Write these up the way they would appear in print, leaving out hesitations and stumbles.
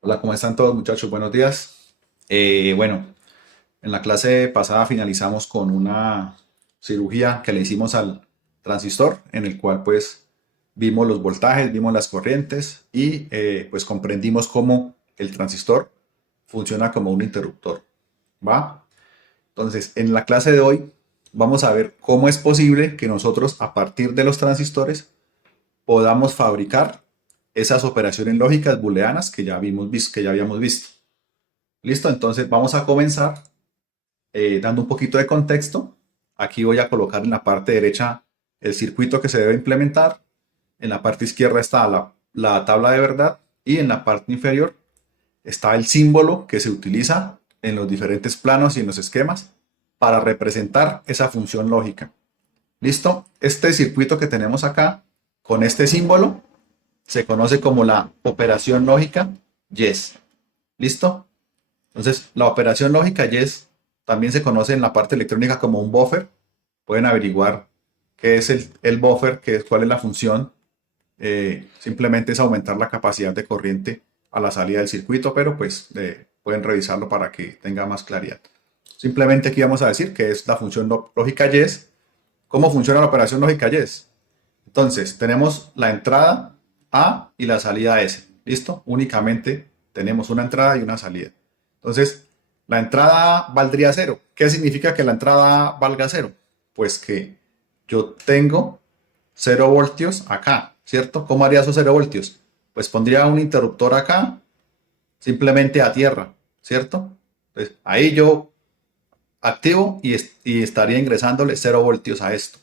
Hola, ¿cómo están todos muchachos? Buenos días. Bueno, en la clase pasada finalizamos con una cirugía que le hicimos al transistor, en el cual pues vimos los voltajes, vimos las corrientes y pues comprendimos cómo el transistor funciona como un interruptor. ¿Va? Entonces, en la clase de hoy vamos a ver cómo es posible que nosotros a partir de los transistores podamos fabricar esas operaciones lógicas booleanas que ya que ya habíamos visto. Listo, entonces vamos a comenzar dando un poquito de contexto. Aquí voy a colocar en la parte derecha el circuito que se debe implementar. En la parte izquierda está la tabla de verdad y en la parte inferior está el símbolo que se utiliza en los diferentes planos y en los esquemas para representar esa función lógica. Listo, este circuito que tenemos acá con este símbolo se conoce como la operación lógica YES. ¿Listo? Entonces, la operación lógica YES también se conoce en la parte electrónica como un buffer. Pueden averiguar qué es el buffer, cuál es la función. Simplemente es aumentar la capacidad de corriente a la salida del circuito, pero pues pueden revisarlo para que tenga más claridad. Simplemente aquí vamos a decir que es la función lógica YES. ¿Cómo funciona la operación lógica YES? Entonces, tenemos la entrada A y la salida S. ¿Listo? Únicamente tenemos una entrada y una salida. Entonces, la entrada A valdría cero. ¿Qué significa que la entrada A valga cero? Pues que yo tengo 0 voltios acá, ¿cierto? ¿Cómo haría esos 0 voltios? Pues pondría un interruptor acá, simplemente a tierra, ¿cierto? Entonces, ahí yo activo y estaría ingresándole 0 voltios a esto.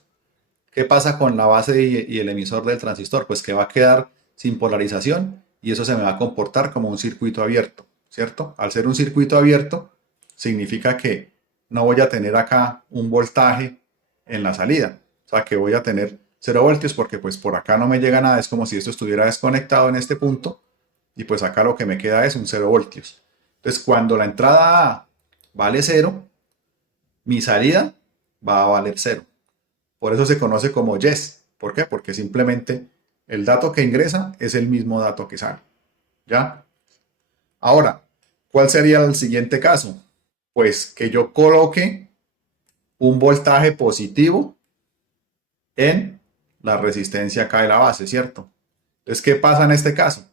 ¿Qué pasa con la base y el emisor del transistor? Pues que va a quedar sin polarización y eso se me va a comportar como un circuito abierto, ¿cierto? Al ser un circuito abierto, significa que no voy a tener acá un voltaje en la salida. O sea, que voy a tener 0 voltios porque pues por acá no me llega nada. Es como si esto estuviera desconectado en este punto y pues acá lo que me queda es un 0 voltios. Entonces, cuando la entrada A vale cero, mi salida va a valer cero. Por eso se conoce como yes. ¿Por qué? Porque simplemente el dato que ingresa es el mismo dato que sale. ¿Ya? Ahora, ¿cuál sería el siguiente caso? Pues que yo coloque un voltaje positivo en la resistencia acá de la base, ¿cierto? Entonces, ¿qué pasa en este caso?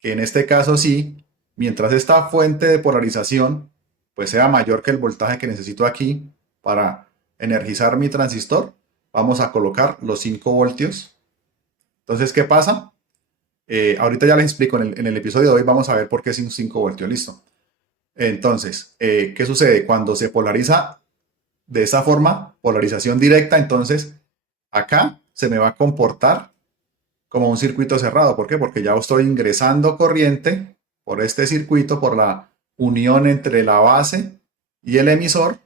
Que en este caso sí, mientras esta fuente de polarización pues sea mayor que el voltaje que necesito aquí para energizar mi transistor, vamos a colocar los 5 voltios. Entonces, ¿qué pasa? Ahorita ya les explico, en el episodio de hoy vamos a ver por qué es un 5 voltios, listo. Entonces, ¿qué sucede? Cuando se polariza de esa forma, polarización directa, entonces acá se me va a comportar como un circuito cerrado. ¿Por qué? Porque ya estoy ingresando corriente por este circuito, por la unión entre la base y el emisor,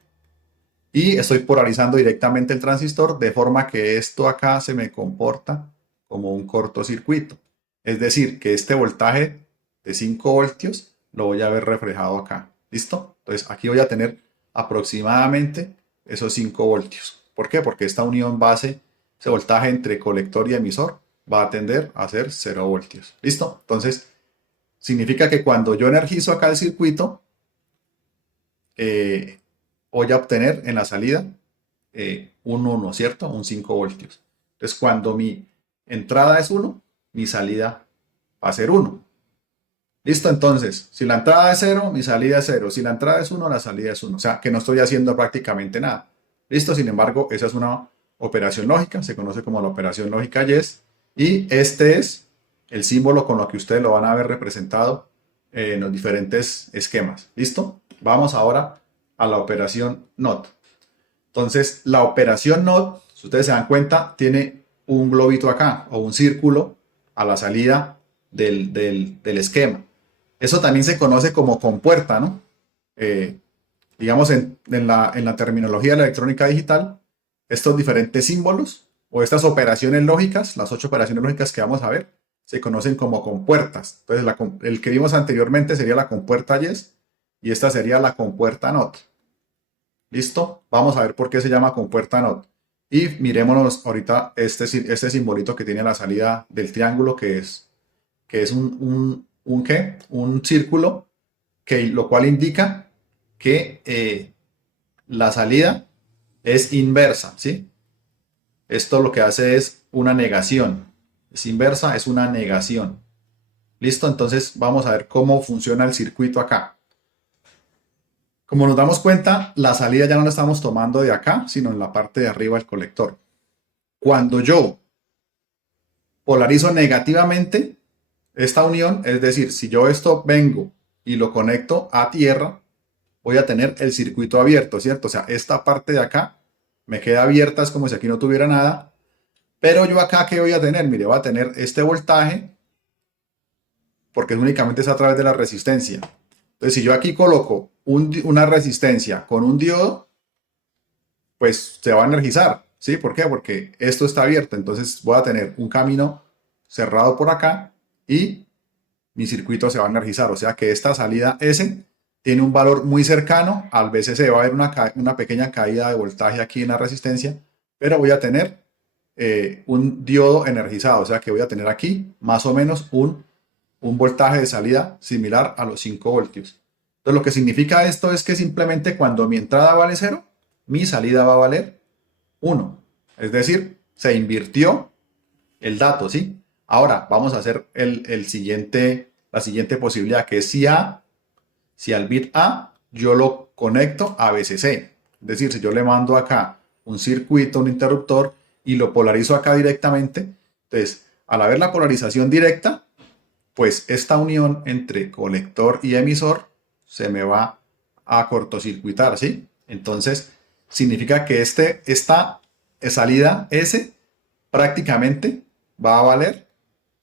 y estoy polarizando directamente el transistor de forma que esto acá se me comporta como un cortocircuito. Es decir, que este voltaje de 5 voltios lo voy a ver reflejado acá. ¿Listo? Entonces aquí voy a tener aproximadamente esos 5 voltios. ¿Por qué? Porque esta unión base, ese voltaje entre colector y emisor, va a tender a ser 0 voltios. ¿Listo? Entonces, significa que cuando yo energizo acá el circuito, eh, voy a obtener en la salida un 1, ¿cierto? Un 5 voltios. Entonces, cuando mi entrada es 1, mi salida va a ser 1. Listo, entonces, si la entrada es 0, mi salida es 0. Si la entrada es 1, la salida es 1. O sea, que no estoy haciendo prácticamente nada. Listo, sin embargo, esa es una operación lógica, se conoce como la operación lógica YES. Y este es el símbolo con lo que ustedes lo van a ver representado en los diferentes esquemas. ¿Listo? Vamos ahora a la operación NOT. Entonces, la operación NOT, si ustedes se dan cuenta, tiene un globito acá o un círculo a la salida del esquema. Eso también se conoce como compuerta, ¿no? Eh, digamos, en la terminología de la electrónica digital, estos diferentes símbolos o estas operaciones lógicas, las 8 operaciones lógicas que vamos a ver, se conocen como compuertas. Entonces, el que vimos anteriormente sería la compuerta YES y esta sería la compuerta NOT. ¿Listo? Vamos a ver por qué se llama compuerta NOT. Y mirémonos ahorita este simbolito que tiene la salida del triángulo, que es un ¿qué? Un círculo, lo cual indica que la salida es inversa, ¿sí? Esto lo que hace es una negación. Es inversa, es una negación. ¿Listo? Entonces vamos a ver cómo funciona el circuito acá. Como nos damos cuenta, la salida ya no la estamos tomando de acá, sino en la parte de arriba del colector. Cuando yo polarizo negativamente esta unión, es decir, si yo esto vengo y lo conecto a tierra, voy a tener el circuito abierto, ¿cierto? O sea, esta parte de acá me queda abierta, es como si aquí no tuviera nada, pero yo acá, ¿qué voy a tener? Mire, voy a tener este voltaje, porque únicamente es a través de la resistencia. Entonces, si yo aquí coloco una resistencia con un diodo, pues se va a energizar, ¿sí? ¿Por qué? Porque esto está abierto, entonces voy a tener un camino cerrado por acá y mi circuito se va a energizar, o sea que esta salida S tiene un valor muy cercano al VCC, va a haber una pequeña caída de voltaje aquí en la resistencia, pero voy a tener un diodo energizado, o sea que voy a tener aquí más o menos un voltaje de salida similar a los 5 voltios. Entonces lo que significa esto es que simplemente cuando mi entrada vale 0, mi salida va a valer 1. Es decir, se invirtió el dato, ¿sí? Ahora vamos a hacer la siguiente posibilidad, que es si al bit A yo lo conecto a VCC. Es decir, si yo le mando acá un circuito, un interruptor, y lo polarizo acá directamente, entonces, al haber la polarización directa, pues esta unión entre colector y emisor se me va a cortocircuitar, ¿sí? Entonces, significa que esta salida S prácticamente va a valer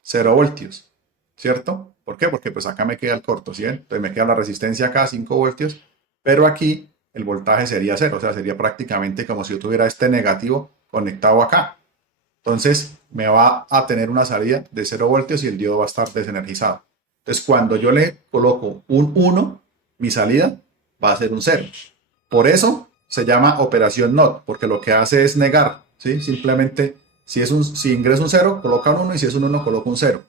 0 voltios, ¿cierto? ¿Por qué? Porque pues acá me queda el corto, ¿sí? Entonces me queda la resistencia acá, 5 voltios, pero aquí el voltaje sería 0, o sea, sería prácticamente como si yo tuviera este negativo conectado acá. Entonces me va a tener una salida de 0 voltios y el diodo va a estar desenergizado. Entonces cuando yo le coloco un 1, mi salida va a ser un 0. Por eso se llama operación NOT, porque lo que hace es negar, ¿sí? Simplemente si ingreso un 0, coloca un 1 y si es un 1, coloca un 0.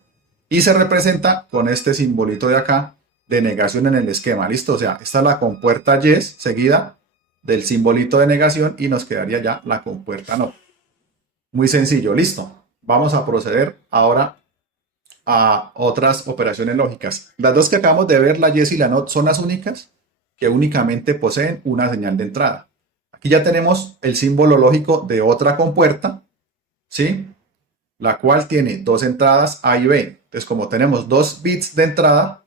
Y se representa con este simbolito de acá de negación en el esquema, ¿listo? O sea, esta es la compuerta YES seguida del simbolito de negación y nos quedaría ya la compuerta NOT. Muy sencillo, listo. Vamos a proceder ahora a otras operaciones lógicas. Las dos que acabamos de ver, la yes y la not, son las únicas que únicamente poseen una señal de entrada. Aquí ya tenemos el símbolo lógico de otra compuerta, ¿sí? La cual tiene dos entradas A y B. Entonces, como tenemos dos bits de entrada,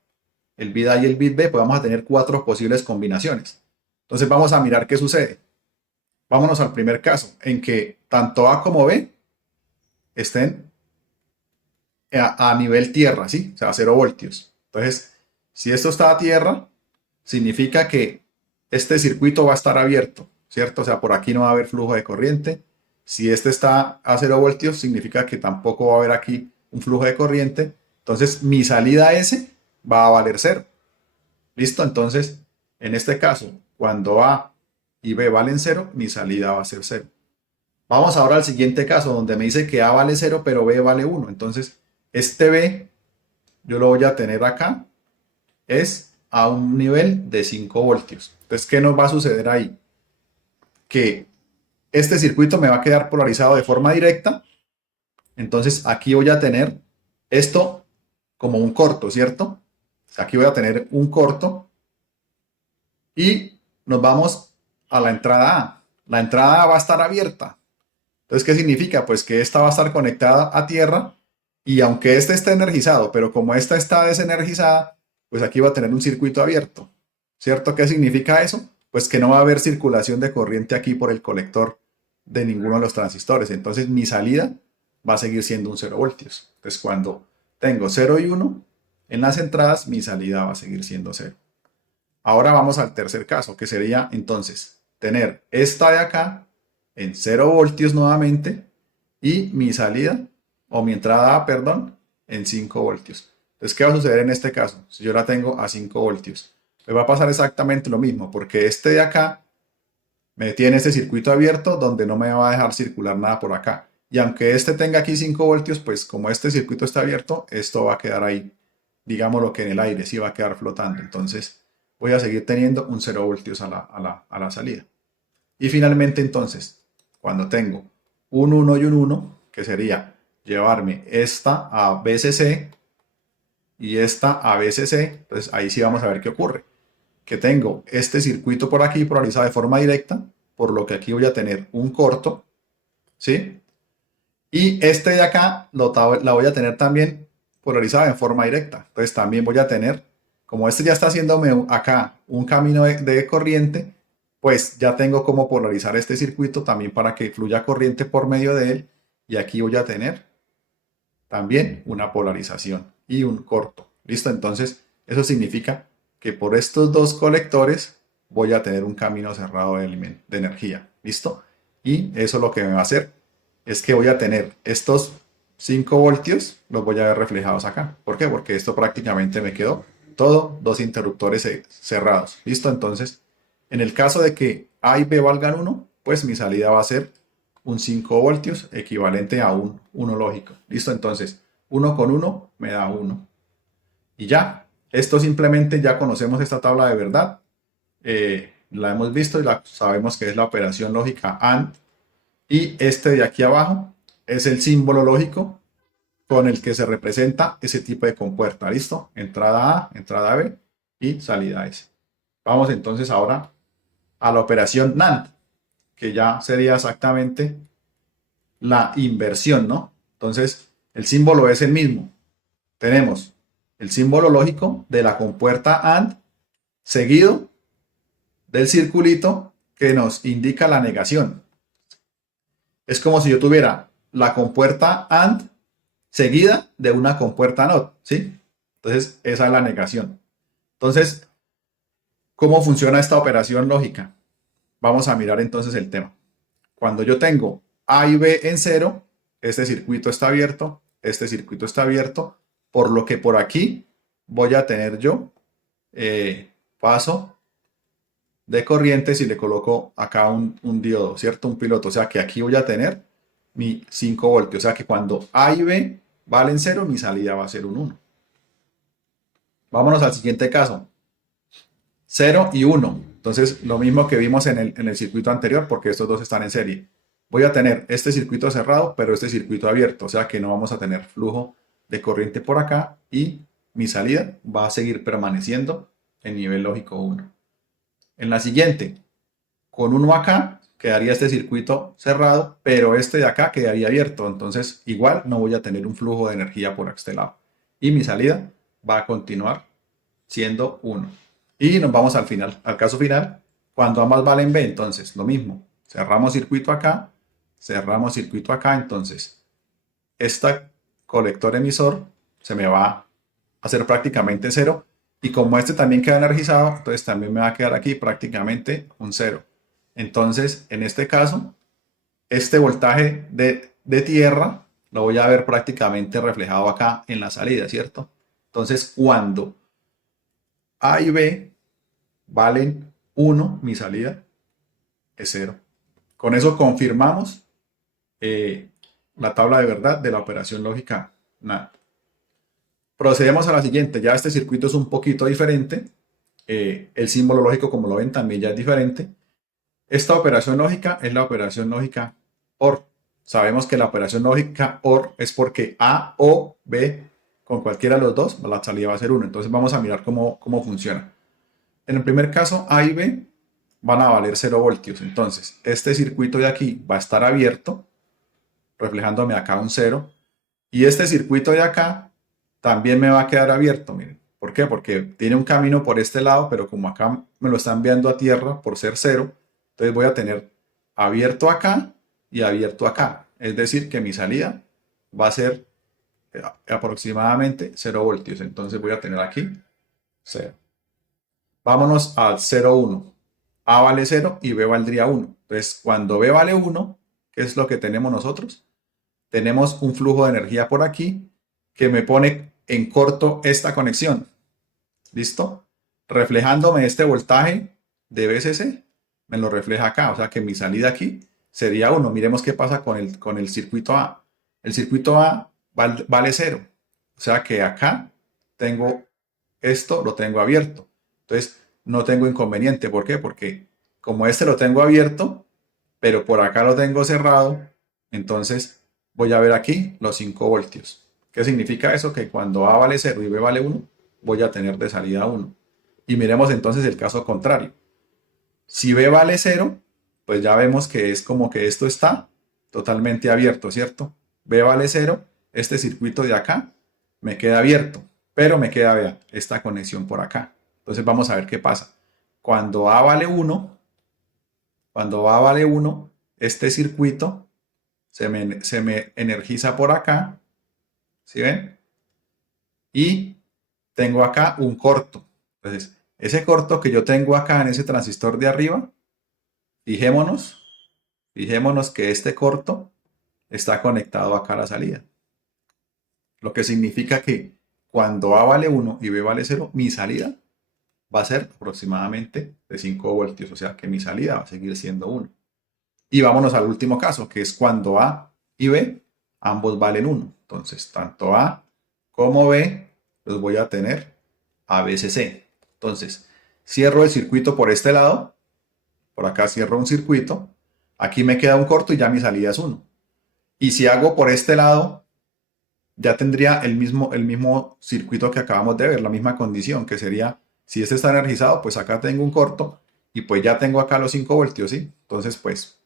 el bit A y el bit B, pues vamos a tener 4 posibles combinaciones. Entonces, vamos a mirar qué sucede. Vámonos al primer caso, en que tanto A como B estén a nivel tierra, ¿sí? O sea, a 0 voltios. Entonces, si esto está a tierra, significa que este circuito va a estar abierto, ¿cierto? O sea, por aquí no va a haber flujo de corriente. Si este está a 0 voltios, significa que tampoco va a haber aquí un flujo de corriente. Entonces, mi salida S va a valer 0. ¿Listo? Entonces, en este caso, cuando A y B valen 0, mi salida va a ser 0. Vamos ahora al siguiente caso, donde me dice que A vale 0, pero B vale 1. Entonces, este B, yo lo voy a tener acá, es a un nivel de 5 voltios. Entonces, ¿qué nos va a suceder ahí? Que este circuito me va a quedar polarizado de forma directa. Entonces, aquí voy a tener esto como un corto, ¿cierto? Aquí voy a tener un corto y nos vamos a la entrada A. La entrada A va a estar abierta. Entonces, ¿qué significa? Pues que esta va a estar conectada a tierra y aunque este esté energizado, pero como esta está desenergizada, pues aquí va a tener un circuito abierto. ¿Cierto? ¿Qué significa eso? Pues que no va a haber circulación de corriente aquí por el colector de ninguno de los transistores. Entonces mi salida va a seguir siendo un 0 voltios. Entonces cuando tengo 0 y 1 en las entradas, mi salida va a seguir siendo 0. Ahora vamos al tercer caso, que sería entonces tener esta de acá en 0 voltios nuevamente y mi salida, o mi entrada A, perdón, en 5 voltios. Entonces, ¿qué va a suceder en este caso? Si yo la tengo a 5 voltios, me va a pasar exactamente lo mismo, porque este de acá me tiene este circuito abierto donde no me va a dejar circular nada por acá. Y aunque este tenga aquí 5 voltios, pues como este circuito está abierto, esto va a quedar ahí digamos lo que en el aire, sí va a quedar flotando. Entonces voy a seguir teniendo un 0 voltios a la salida. Y finalmente entonces, cuando tengo un 1 y un 1, que sería llevarme esta a BCC y esta a BCC, entonces ahí sí vamos a ver qué ocurre. Que tengo este circuito por aquí polarizado de forma directa, por lo que aquí voy a tener un corto, ¿sí? Y este de acá la voy a tener también polarizada en forma directa. Entonces también voy a tener, como este ya está haciéndome acá un camino de corriente, pues ya tengo como polarizar este circuito también para que fluya corriente por medio de él. Y aquí voy a tener también una polarización y un corto. ¿Listo? Entonces, eso significa que por estos dos colectores voy a tener un camino cerrado de energía. ¿Listo? Y eso lo que me va a hacer es que voy a tener estos 5 voltios, los voy a ver reflejados acá. ¿Por qué? Porque esto prácticamente me quedó todo dos interruptores cerrados. ¿Listo? Entonces, en el caso de que A y B valgan 1, pues mi salida va a ser un 5 voltios equivalente a un 1 lógico. ¿Listo? Entonces, 1 con 1 me da 1. Y ya, esto simplemente ya conocemos esta tabla de verdad. La hemos visto y sabemos que es la operación lógica AND. Y este de aquí abajo es el símbolo lógico con el que se representa ese tipo de compuerta. ¿Listo? Entrada A, entrada B y salida S. Vamos entonces ahora a la operación NAND, que ya sería exactamente la inversión, ¿no? Entonces, el símbolo es el mismo. Tenemos el símbolo lógico de la compuerta AND seguido del circulito que nos indica la negación. Es como si yo tuviera la compuerta AND seguida de una compuerta NOT, ¿sí? Entonces, esa es la negación. Entonces, ¿cómo funciona esta operación lógica? Vamos a mirar entonces el tema. Cuando yo tengo A y B en cero, este circuito está abierto, este circuito está abierto, por lo que por aquí voy a tener yo paso de corriente si le coloco acá un diodo, ¿cierto? Un piloto, o sea que aquí voy a tener mi 5 voltios, o sea que cuando A y B valen cero, mi salida va a ser un 1. Vámonos al siguiente caso, 0 y 1. Entonces, lo mismo que vimos en el circuito anterior, porque estos dos están en serie. Voy a tener este circuito cerrado, pero este circuito abierto, o sea que no vamos a tener flujo de corriente por acá y mi salida va a seguir permaneciendo en nivel lógico 1. En la siguiente, con 1 acá, quedaría este circuito cerrado, pero este de acá quedaría abierto, entonces igual no voy a tener un flujo de energía por este lado. Y mi salida va a continuar siendo 1. Y nos vamos al final, al caso final, cuando ambas valen B, entonces lo mismo, cerramos circuito acá, entonces este colector emisor se me va a hacer prácticamente 0, y como este también queda energizado, entonces también me va a quedar aquí prácticamente un 0. Entonces, en este caso, este voltaje de tierra lo voy a ver prácticamente reflejado acá en la salida, ¿cierto? Entonces, cuando A y B valen 1, mi salida es 0. Con eso confirmamos eh, la tabla de verdad de la operación lógica NAND. Procedemos a la siguiente. Ya este circuito es un poquito diferente. El símbolo lógico, como lo ven, también ya es diferente. Esta operación lógica es la operación lógica OR. Sabemos que la operación lógica OR es porque A o B, con cualquiera de los dos, la salida va a ser 1. Entonces vamos a mirar cómo funciona. En el primer caso, A y B van a valer 0 voltios. Entonces, este circuito de aquí va a estar abierto, reflejándome acá un 0. Y este circuito de acá también me va a quedar abierto, miren. ¿Por qué? Porque tiene un camino por este lado, pero como acá me lo están enviando a tierra por ser 0, entonces voy a tener abierto acá y abierto acá. Es decir, que mi salida va a ser aproximadamente 0 voltios. Entonces voy a tener aquí 0. Vámonos al 0, 1. A vale 0 y B valdría 1. Entonces, cuando B vale 1, ¿qué es lo que tenemos nosotros? Tenemos un flujo de energía por aquí que me pone en corto esta conexión. ¿Listo? Reflejándome este voltaje de BCC, me lo refleja acá. O sea que mi salida aquí sería 1. Miremos qué pasa con el circuito A. El circuito A vale 0. O sea que acá tengo esto, lo tengo abierto. Entonces, no tengo inconveniente. ¿Por qué? Porque como este lo tengo abierto, pero por acá lo tengo cerrado, entonces voy a ver aquí los 5 voltios. ¿Qué significa eso? Que cuando A vale 0 y B vale 1, voy a tener de salida 1. Y miremos entonces el caso contrario. Si B vale 0, pues ya vemos que es como que esto está totalmente abierto, ¿cierto? B vale 0, este circuito de acá me queda abierto, pero me queda, vean, esta conexión por acá. Entonces vamos a ver qué pasa. Cuando A vale 1, cuando A vale 1, este circuito se me energiza por acá, ¿sí ven? Y tengo acá un corto. Entonces, ese corto que yo tengo acá en ese transistor de arriba, fijémonos, fijémonos que este corto está conectado acá a la salida. Lo que significa que cuando A vale 1 y B vale 0, mi salida va a ser aproximadamente de 5 voltios. O sea que mi salida va a seguir siendo 1. Y vámonos al último caso, que es cuando A y B ambos valen 1. Entonces, tanto A como B los voy a tener ABCC. Entonces, cierro el circuito por este lado. Por acá cierro un circuito. Aquí me queda un corto y ya mi salida es 1. Y si hago por este lado, ya tendría el mismo circuito que acabamos de ver, la misma condición, que sería, si este está energizado, pues acá tengo un corto y pues ya tengo acá los 5 voltios, ¿sí? Entonces, pues,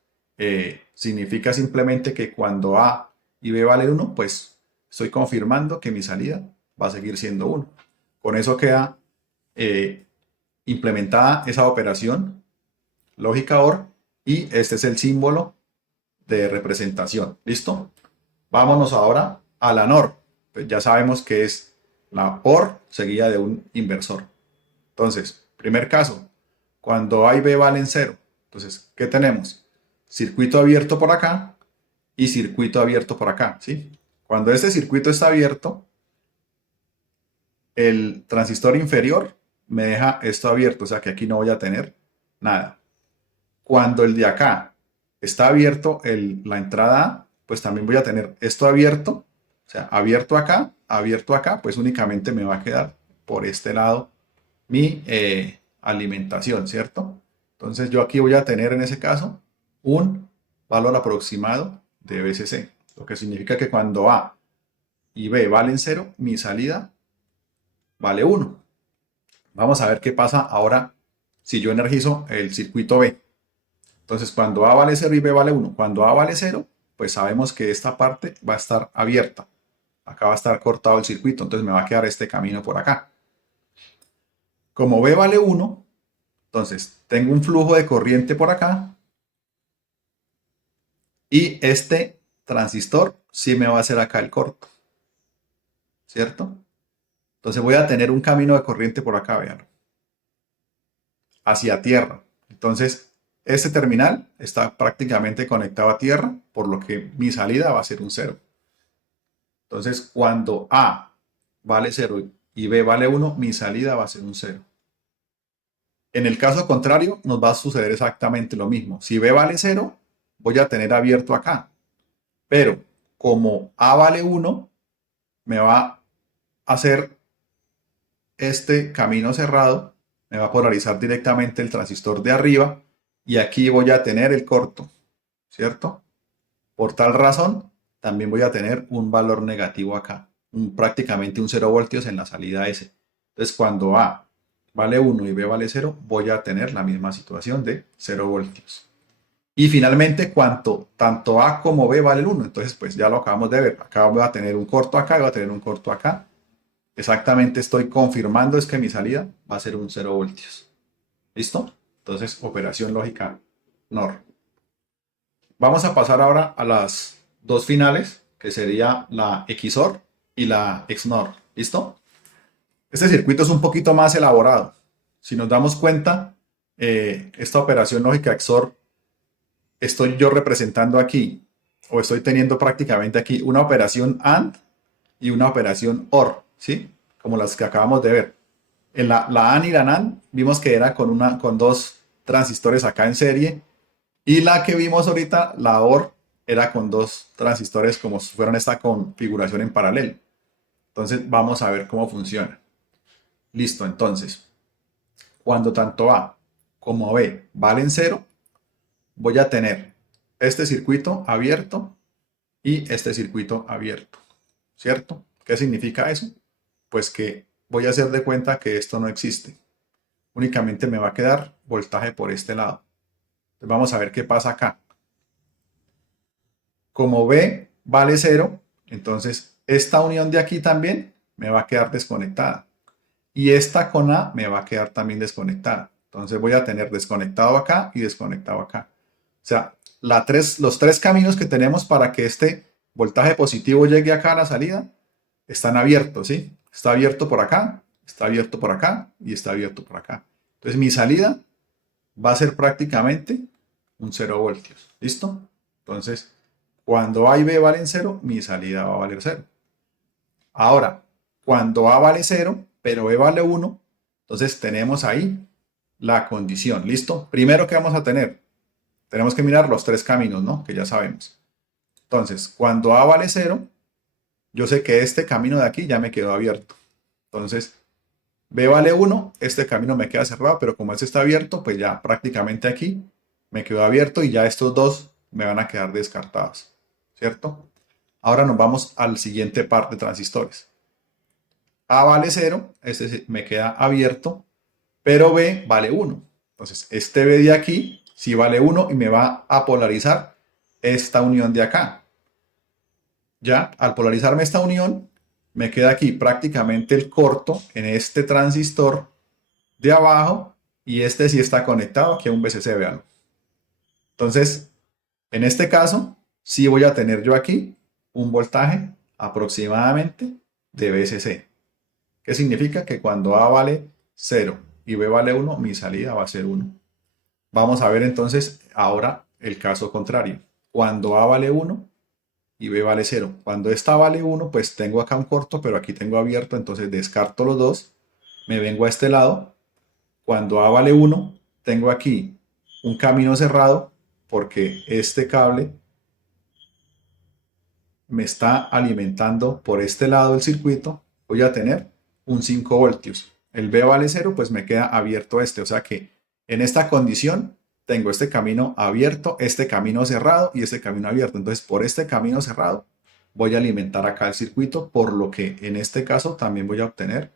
significa simplemente que cuando A y B vale 1, pues estoy confirmando que mi salida va a seguir siendo 1. Con eso queda implementada esa operación lógica OR y este es el símbolo de representación. ¿Listo? Vámonos ahora a la NOR. Pues ya sabemos que es la OR seguida de un inversor. Entonces, primer caso, cuando A y B valen 0. Entonces, ¿qué tenemos? Circuito abierto por acá y circuito abierto por acá, ¿sí? Cuando este circuito está abierto, el transistor inferior me deja esto abierto, o sea que aquí no voy a tener nada. Cuando el de acá está abierto, la entrada A, pues también voy a tener esto abierto, o sea, abierto acá, pues únicamente me va a quedar por este lado mi alimentación, ¿cierto? Entonces yo aquí voy a tener en ese caso un valor aproximado de BCC, lo que significa que cuando A y B valen 0, mi salida vale 1. Vamos a ver qué pasa ahora si yo energizo el circuito B. Entonces, cuando A vale 0 y B vale 1, cuando A vale 0, pues sabemos que esta parte va a estar abierta. Acá va a estar cortado el circuito, entonces me va a quedar este camino por acá. Como B vale 1, entonces tengo un flujo de corriente por acá y este transistor sí me va a hacer acá el corto, ¿cierto? Entonces voy a tener un camino de corriente por acá, vean, hacia tierra. Entonces, este terminal está prácticamente conectado a tierra, por lo que mi salida va a ser un 0. Entonces, cuando A vale 0 y B vale 1, mi salida va a ser un 0. En el caso contrario, nos va a suceder exactamente lo mismo. Si B vale 0, voy a tener abierto acá. Pero como A vale 1, me va a hacer este camino cerrado, me va a polarizar directamente el transistor de arriba y aquí voy a tener el corto, ¿cierto? Por tal razón, también voy a tener un valor negativo acá, prácticamente un 0 voltios en la salida S. Entonces, cuando A vale 1 y B vale 0, voy a tener la misma situación de 0 voltios. Y finalmente, tanto A como B valen 1. Entonces, pues ya lo acabamos de ver. Acá voy a tener un corto acá y voy a tener un corto acá. Exactamente estoy confirmando es que mi salida va a ser un 0 voltios. ¿Listo? Entonces, operación lógica NOR. Vamos a pasar ahora a las dos finales, que sería la XOR y la XNOR. ¿Listo? Este circuito es un poquito más elaborado. Si nos damos cuenta, esta operación lógica XOR estoy yo representando aquí, o estoy teniendo prácticamente aquí una operación AND y una operación OR, ¿sí? Como las que acabamos de ver. En la AND y la NAND vimos que era con dos transistores acá en serie y la que vimos ahorita, la OR, era con dos transistores como si fueran esta configuración en paralelo. Entonces vamos a ver cómo funciona. Listo, entonces, cuando tanto A como B valen cero, voy a tener este circuito abierto y este circuito abierto, ¿cierto? ¿Qué significa eso? Pues que voy a hacer de cuenta que esto no existe. Únicamente me va a quedar voltaje por este lado. Entonces vamos a ver qué pasa acá. Como B vale cero, entonces esta unión de aquí también me va a quedar desconectada. Y esta con A me va a quedar también desconectada. Entonces voy a tener desconectado acá y desconectado acá. O sea, los tres caminos que tenemos para que este voltaje positivo llegue acá a la salida están abiertos, ¿sí? Está abierto por acá, está abierto por acá y está abierto por acá. Entonces mi salida va a ser prácticamente un 0 voltios. ¿Listo? Entonces, cuando A y B valen 0, mi salida va a valer 0. Ahora, cuando A vale 0, pero B vale 1, entonces tenemos ahí la condición. ¿Listo? Primero, ¿qué vamos a tener? Tenemos que mirar los tres caminos, ¿no? Que ya sabemos. Entonces, cuando A vale 0, yo sé que este camino de aquí ya me quedó abierto. Entonces, B vale 1, este camino me queda cerrado, pero como este está abierto, pues ya prácticamente aquí me quedó abierto y ya estos dos me van a quedar descartados, ¿cierto? Ahora nos vamos al siguiente par de transistores. A vale 0, este me queda abierto, pero B vale 1. Entonces, este B de aquí sí vale 1 y me va a polarizar esta unión de acá. Ya, al polarizarme esta unión, me queda aquí prácticamente el corto en este transistor de abajo y este sí está conectado aquí a un VCC, vean. Entonces, en este caso, sí voy a tener yo aquí un voltaje aproximadamente de VCC. ¿Qué significa? Que cuando A vale 0 y B vale 1, mi salida va a ser 1. Vamos a ver entonces ahora el caso contrario. Cuando A vale 1 y B vale 0. Cuando esta vale 1, pues tengo acá un corto, pero aquí tengo abierto, entonces descarto los dos. Me vengo a este lado. Cuando A vale 1, tengo aquí un camino cerrado porque este cable me está alimentando por este lado del circuito. Voy a tener un 5 voltios. El B vale 0, pues me queda abierto este. O sea que en esta condición tengo este camino abierto, este camino cerrado y este camino abierto. Entonces por este camino cerrado voy a alimentar acá el circuito, por lo que en este caso también voy a obtener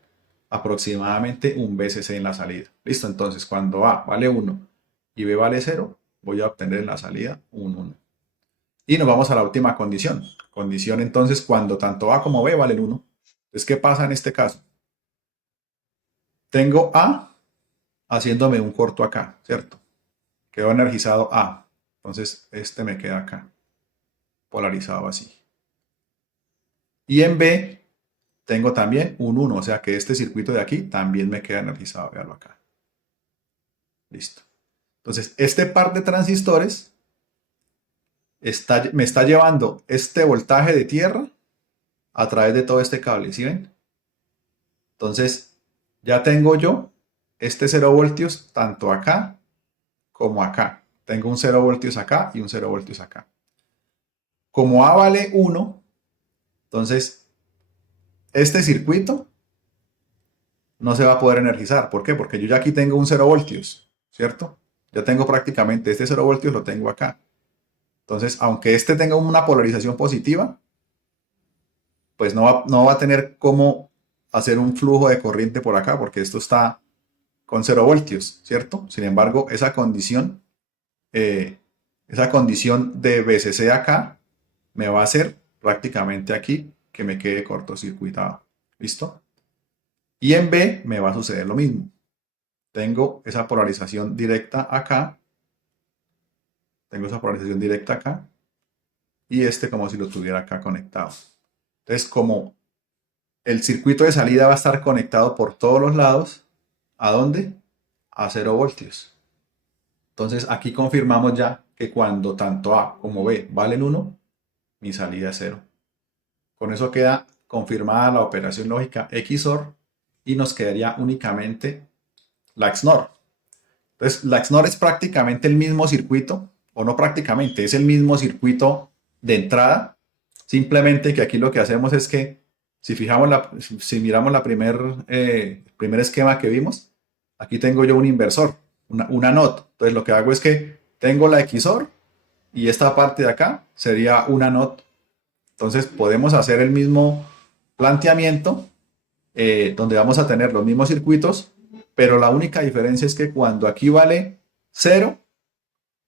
aproximadamente un VCC en la salida. Listo, entonces cuando A vale 1 y B vale 0, voy a obtener en la salida un 1. Y nos vamos a la última condición. Condición entonces cuando tanto A como B valen 1. Entonces, ¿qué pasa en este caso? Tengo A haciéndome un corto acá, ¿cierto? Quedó energizado A. Entonces, este me queda acá, polarizado así. Y en B tengo también un 1, o sea que este circuito de aquí también me queda energizado. Véanlo acá. Listo. Entonces, este par de transistores me está llevando este voltaje de tierra a través de todo este cable, ¿sí ven? Entonces, ya tengo yo este 0 voltios tanto acá como acá. Tengo un 0 voltios acá y un 0 voltios acá. Como A vale 1, entonces este circuito no se va a poder energizar. ¿Por qué? Porque yo ya aquí tengo un 0 voltios, ¿cierto? Ya tengo prácticamente este 0 voltios, lo tengo acá. Entonces, aunque este tenga una polarización positiva, pues no va a tener cómo hacer un flujo de corriente por acá, porque esto está con 0 voltios, ¿cierto? Sin embargo, esa condición de VCC acá me va a hacer prácticamente aquí que me quede cortocircuitado. ¿Listo? Y en B me va a suceder lo mismo. Tengo esa polarización directa acá. Tengo esa polarización directa acá. Y este como si lo tuviera acá conectado. Entonces, como el circuito de salida va a estar conectado por todos los lados, ¿a dónde? A 0 voltios. Entonces, aquí confirmamos ya que cuando tanto A como B valen 1, mi salida es 0. Con eso queda confirmada la operación lógica XOR y nos quedaría únicamente la XNOR. Entonces, la XNOR es prácticamente el mismo circuito, o no prácticamente, es el mismo circuito de entrada, simplemente que aquí lo que hacemos es que si miramos primer esquema que vimos, aquí tengo yo un inversor, una NOT. Entonces lo que hago es que tengo la XOR y esta parte de acá sería una NOT. Entonces podemos hacer el mismo planteamiento donde vamos a tener los mismos circuitos, pero la única diferencia es que cuando aquí vale 0,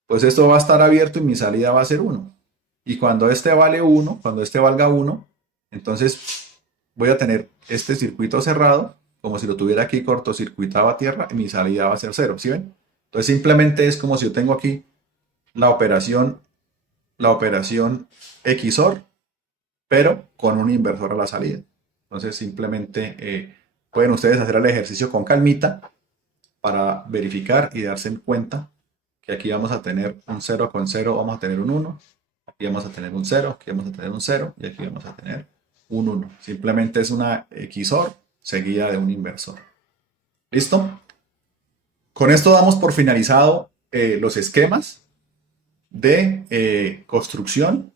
pues esto va a estar abierto y mi salida va a ser 1. Y cuando este vale 1, cuando este valga 1, entonces voy a tener este circuito cerrado, como si lo tuviera aquí cortocircuitado a tierra, y mi salida va a ser 0, ¿sí ven? Entonces simplemente es como si yo tengo aquí la operación XOR, pero con un inversor a la salida. Entonces simplemente pueden ustedes hacer el ejercicio con calmita para verificar y darse cuenta que aquí vamos a tener un 0 con 0, vamos a tener un 1, aquí vamos a tener un 0, aquí vamos a tener un 0 y aquí vamos a tener un 1. Simplemente es una XOR seguida de un inversor. ¿Listo? Con esto damos por finalizado los esquemas de construcción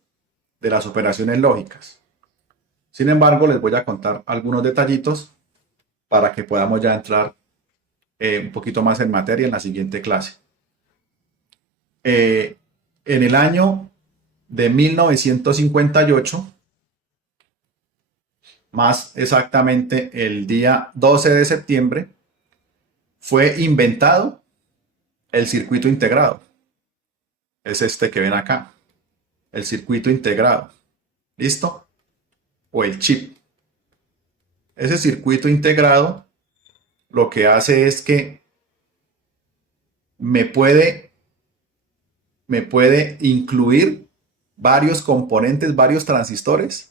de las operaciones lógicas. Sin embargo, les voy a contar algunos detallitos para que podamos ya entrar un poquito más en materia en la siguiente clase. En el año de 1958, más exactamente el día 12 de septiembre, fue inventado el circuito integrado. Es este que ven acá, el circuito integrado. ¿Listo? O el chip. Ese circuito integrado lo que hace es que me puede incluir varios componentes, varios transistores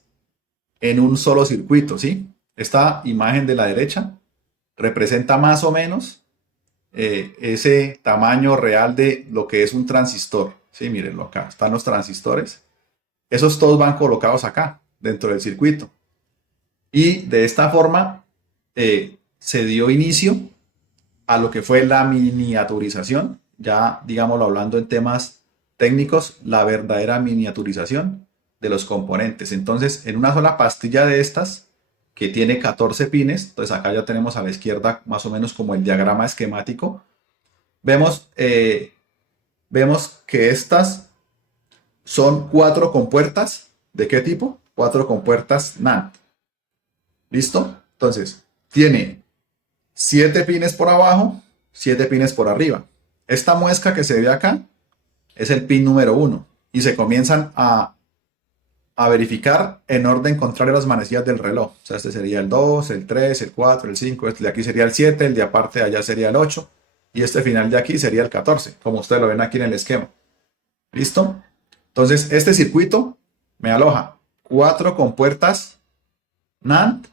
en un solo circuito, ¿sí? Esta imagen de la derecha representa más o menos ese tamaño real de lo que es un transistor. Sí, mírenlo acá, están los transistores. Esos todos van colocados acá, dentro del circuito. Y de esta forma se dio inicio a lo que fue la miniaturización, ya digámoslo hablando en temas técnicos, la verdadera miniaturización de los componentes. Entonces, en una sola pastilla de estas, que tiene 14 pines, entonces acá ya tenemos a la izquierda más o menos como el diagrama esquemático, vemos que estas son 4 compuertas. ¿De qué tipo? 4 compuertas NAND. ¿Listo? Entonces, tiene 7 pines por abajo, 7 pines por arriba. Esta muesca que se ve acá es el pin número 1 y se comienzan a verificar en orden contrario a las manecillas del reloj. O sea, este sería el 2, el 3, el 4, el 5, este de aquí sería el 7, el de aparte de allá sería el 8 y este final de aquí sería el 14, como ustedes lo ven aquí en el esquema. ¿Listo? Entonces, este circuito me aloja 4 compuertas NAND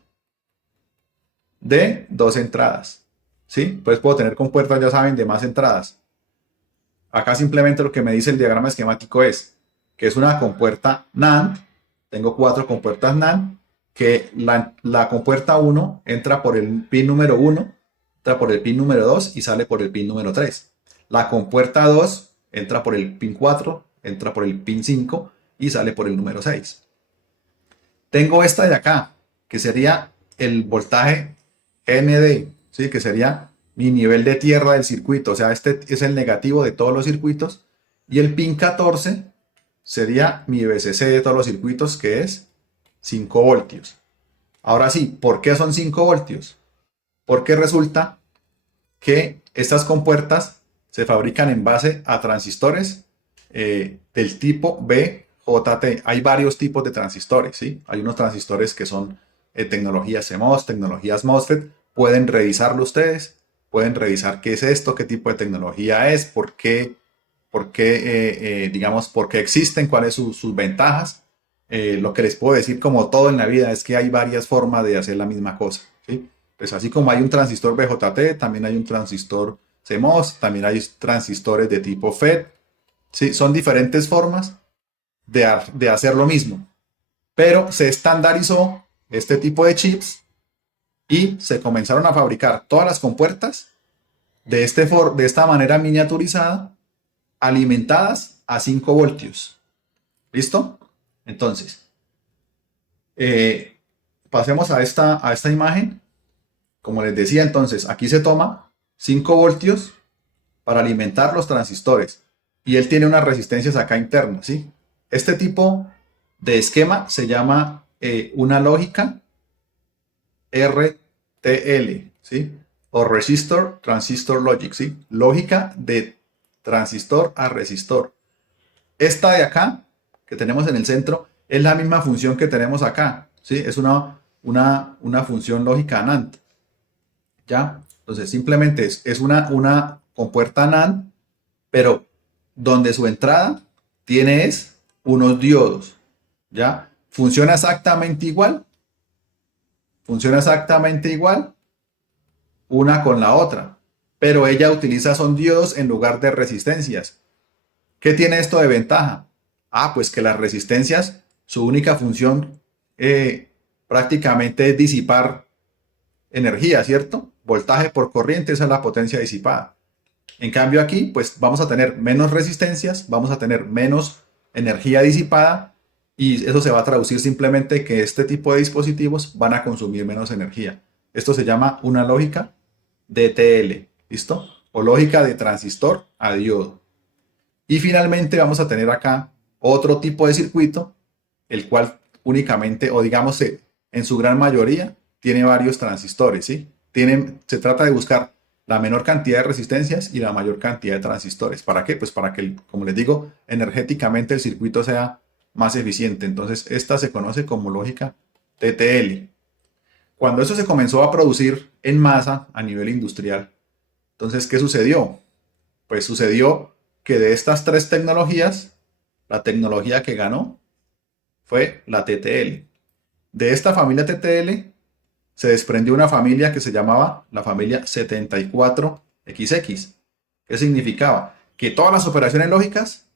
de 2 entradas. ¿Sí? Pues puedo tener compuertas, ya saben, de más entradas. Acá simplemente lo que me dice el diagrama esquemático es que es una compuerta NAND. Tengo 4 compuertas NAND, que la compuerta 1 entra por el pin número 1, entra por el pin número 2 y sale por el pin número 3. La compuerta 2 entra por el pin 4, entra por el pin 5 y sale por el número 6. Tengo esta de acá, que sería el voltaje ND, ¿sí? Que sería mi nivel de tierra del circuito. O sea, este es el negativo de todos los circuitos. Y el pin 14 sería mi VCC de todos los circuitos, que es 5 voltios. Ahora sí, ¿por qué son 5 voltios? Porque resulta que estas compuertas se fabrican en base a transistores del tipo BJT. Hay varios tipos de transistores, ¿sí? Hay unos transistores que son tecnologías CMOS, tecnologías MOSFET. Pueden revisarlo ustedes, pueden revisar qué es esto, qué tipo de tecnología es, por qué digamos, por qué existen, cuáles son sus ventajas. Lo que les puedo decir, como todo en la vida, es que hay varias formas de hacer la misma cosa, ¿sí? Pues así como hay un transistor BJT, también hay un transistor CMOS, también hay transistores de tipo FET, ¿sí? Son diferentes formas de hacer lo mismo, pero se estandarizó este tipo de chips y se comenzaron a fabricar todas las compuertas de esta manera miniaturizada, alimentadas a 5 voltios. ¿Listo? Entonces, pasemos a esta imagen. Como les decía entonces, aquí se toma 5 voltios para alimentar los transistores y él tiene unas resistencias acá internas, ¿sí? Este tipo de esquema se llama una lógica RTL, ¿sí? O Resistor Transistor Logic, ¿sí? Lógica de transistor a resistor. Esta de acá, que tenemos en el centro, es la misma función que tenemos acá, ¿sí? Es una función lógica NAND, ¿ya? Entonces, simplemente es una compuerta NAND, pero donde su entrada tiene es unos diodos, ¿ya? Funciona exactamente igual una con la otra, pero ella utiliza son diodos en lugar de resistencias. ¿Qué tiene esto de ventaja? Ah, pues que las resistencias, su única función prácticamente es disipar energía, ¿cierto? Voltaje por corriente, esa es la potencia disipada. En cambio aquí, pues vamos a tener menos resistencias, vamos a tener menos energía disipada y eso se va a traducir simplemente que este tipo de dispositivos van a consumir menos energía. Esto se llama una lógica DTL, ¿listo? O lógica de transistor a diodo. Y finalmente vamos a tener acá otro tipo de circuito, el cual únicamente, o digamos en su gran mayoría, tiene varios transistores, ¿sí? Se trata de buscar la menor cantidad de resistencias y la mayor cantidad de transistores. ¿Para qué? Pues para que, como les digo, energéticamente el circuito sea más eficiente. Entonces, esta se conoce como lógica TTL. Cuando eso se comenzó a producir en masa a nivel industrial, entonces, ¿qué sucedió? Pues sucedió que de estas tres tecnologías, la tecnología que ganó fue la TTL. De esta familia TTL se desprendió una familia que se llamaba la familia 74XX. ¿Qué significaba? Que todas las operaciones lógicas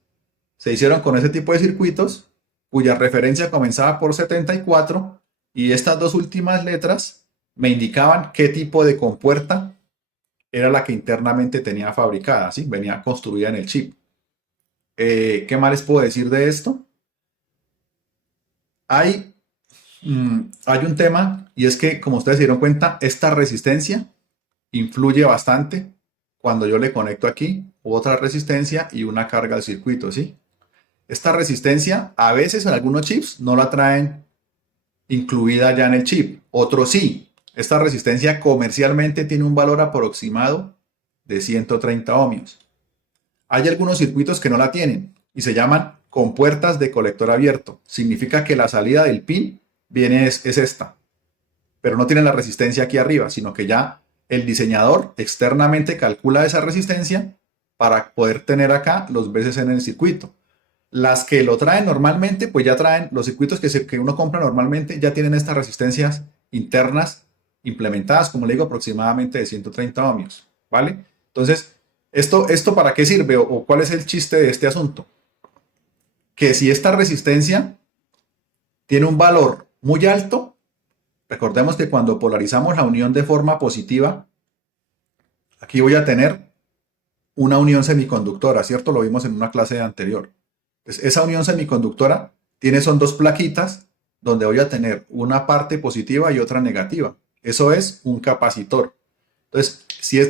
se hicieron con ese tipo de circuitos cuya referencia comenzaba por 74 y estas dos últimas letras me indicaban qué tipo de compuerta era la que internamente tenía fabricada, ¿sí? Venía construida en el chip. ¿Qué más les puedo decir de esto? Hay, hay un tema y es que, como ustedes se dieron cuenta, esta resistencia influye bastante cuando yo le conecto aquí otra resistencia y una carga al circuito, ¿sí? Esta resistencia a veces en algunos chips no la traen incluida ya en el chip, otros sí. Esta resistencia comercialmente tiene un valor aproximado de 130 ohmios. Hay algunos circuitos que no la tienen y se llaman compuertas de colector abierto. Significa que la salida del pin es esta, pero no tiene la resistencia aquí arriba, sino que ya el diseñador externamente calcula esa resistencia para poder tener acá los veces en el circuito. Las que lo traen normalmente, pues ya traen los circuitos que uno compra normalmente, ya tienen estas resistencias internas implementadas, como le digo, aproximadamente de 130 ohmios, ¿vale? Entonces, ¿esto para qué sirve o cuál es el chiste de este asunto? Que si esta resistencia tiene un valor muy alto, recordemos que cuando polarizamos la unión de forma positiva, aquí voy a tener una unión semiconductora, ¿cierto? Lo vimos en una clase anterior. Pues esa unión semiconductora son dos plaquitas donde voy a tener una parte positiva y otra negativa. Eso es un capacitor. Entonces,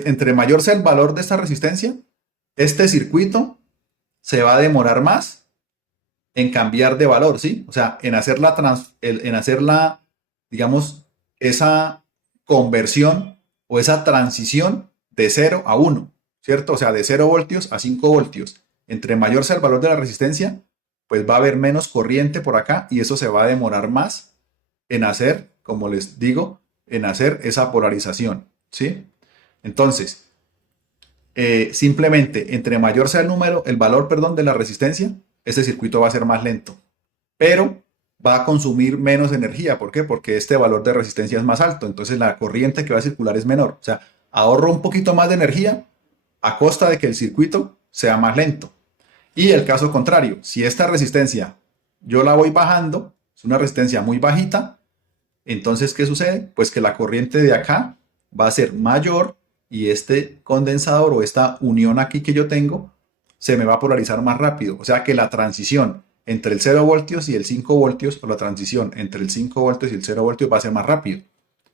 entre mayor sea el valor de esta resistencia, este circuito se va a demorar más en cambiar de valor, ¿sí? O sea, en hacer digamos, esa conversión o esa transición de 0 a 1, ¿cierto? O sea, de 0 voltios a 5 voltios. Entre mayor sea el valor de la resistencia, pues va a haber menos corriente por acá y eso se va a demorar más en hacer, como les digo, en hacer esa polarización, ¿sí? Entonces, simplemente entre mayor sea el valor, perdón, de la resistencia, este circuito va a ser más lento, pero va a consumir menos energía. ¿Por qué? Porque este valor de resistencia es más alto, entonces la corriente que va a circular es menor. O sea, ahorro un poquito más de energía a costa de que el circuito sea más lento. Y el caso contrario, si esta resistencia yo la voy bajando, es una resistencia muy bajita, entonces, ¿qué sucede? Pues que la corriente de acá va a ser mayor y este condensador o esta unión aquí que yo tengo se me va a polarizar más rápido. O sea que la transición entre el 0 voltios y el 5 voltios, o la transición entre el 5 voltios y el 0 voltios va a ser más rápido.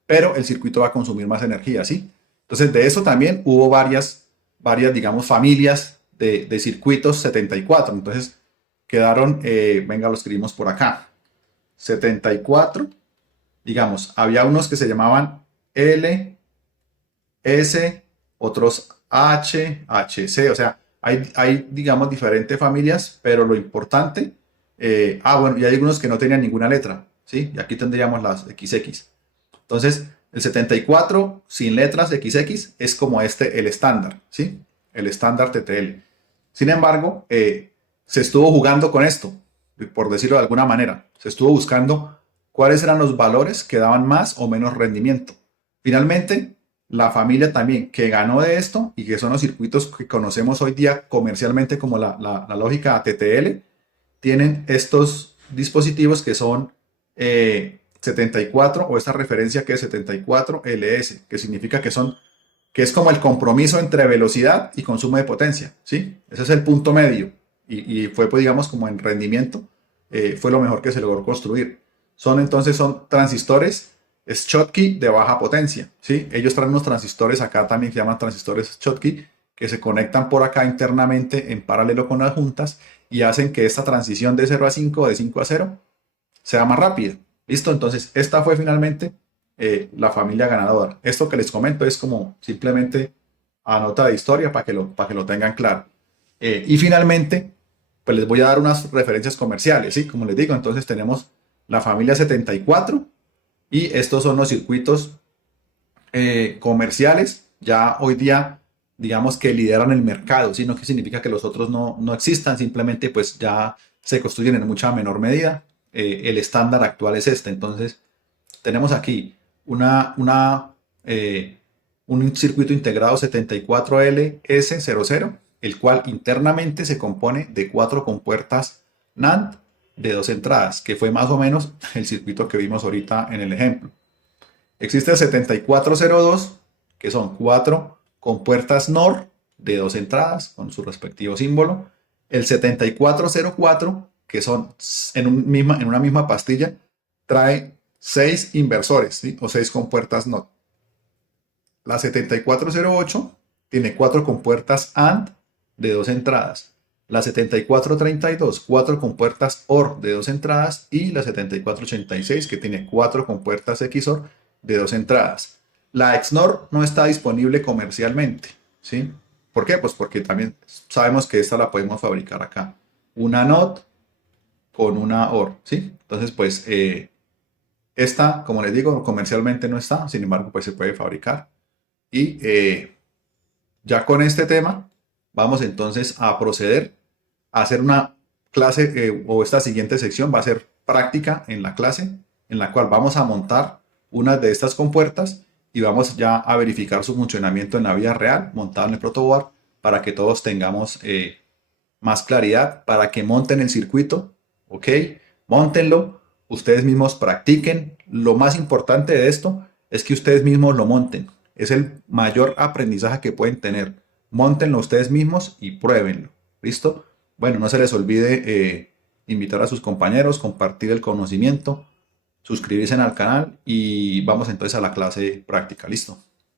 pero el circuito va a consumir más energía, ¿sí? Entonces, de eso también hubo varias digamos, familias de circuitos 74. Entonces, quedaron, venga, lo escribimos por acá, 74, digamos, había unos que se llamaban L, S, otros H, HC, o sea, digamos, diferentes familias, pero lo importante, bueno, y hay algunos que no tenían ninguna letra, ¿sí? Y aquí tendríamos las XX. Entonces, el 74 sin letras XX es como el estándar, ¿sí? El estándar TTL. Sin embargo, se estuvo jugando con esto, por decirlo de alguna manera. Se estuvo buscando cuáles eran los valores que daban más o menos rendimiento. Finalmente, la familia también que ganó de esto y que son los circuitos que conocemos hoy día comercialmente como la lógica TTL, tienen estos dispositivos que son 74 o esta referencia que es 74LS, que significa que es como el compromiso entre velocidad y consumo de potencia, ¿sí? Ese es el punto medio y fue, pues, digamos, como en rendimiento, fue lo mejor que se logró construir. Son transistores Schottky de baja potencia, ¿sí? Ellos traen unos transistores acá también que se llaman transistores Schottky, que se conectan por acá internamente en paralelo con las juntas y hacen que esta transición de 0 a 5 o de 5 a 0 sea más rápida. ¿Listo? Entonces, esta fue finalmente la familia ganadora. Esto que les comento es como simplemente a nota de historia para que lo tengan claro. Y finalmente, pues les voy a dar unas referencias comerciales, ¿sí? Como les digo, entonces tenemos la familia 74 y estos son los circuitos comerciales. Ya hoy día, digamos que lideran el mercado, ¿sí? No que significa que los otros no existan, simplemente pues ya se construyen en mucha menor medida. El estándar actual es este. Entonces, tenemos aquí eh, un circuito integrado 74LS00, el cual internamente se compone de 4 compuertas NAND de 2 entradas, que fue más o menos el circuito que vimos ahorita en el ejemplo. Existe el 7402, que son 4 compuertas NOR de 2 entradas con su respectivo símbolo. El 7404, que son en una misma pastilla, trae 6 inversores, ¿sí? O 6 compuertas NOT. La 7408 tiene 4 compuertas AND de 2 entradas. La 7432, 4 compuertas OR de 2 entradas. Y la 7486, que tiene 4 compuertas XOR de 2 entradas. La XNOR no está disponible comercialmente, ¿sí? ¿Por qué? Pues porque también sabemos que esta la podemos fabricar acá. Una NOT con una OR, ¿sí? Entonces, pues, esta, como les digo, comercialmente no está, sin embargo, pues se puede fabricar. Y ya con este tema, vamos entonces a proceder a hacer una clase, o esta siguiente sección va a ser práctica en la clase, en la cual vamos a montar una de estas compuertas y vamos ya a verificar su funcionamiento en la vida real, montado en el protoboard, para que todos tengamos más claridad, para que monten el circuito, ¿ok? Móntenlo, ustedes mismos practiquen. Lo más importante de esto es que ustedes mismos lo monten. Es el mayor aprendizaje que pueden tener. Móntenlo ustedes mismos y pruébenlo. ¿Listo? Bueno, no se les olvide invitar a sus compañeros, compartir el conocimiento, suscribirse al canal y vamos entonces a la clase práctica. ¿Listo?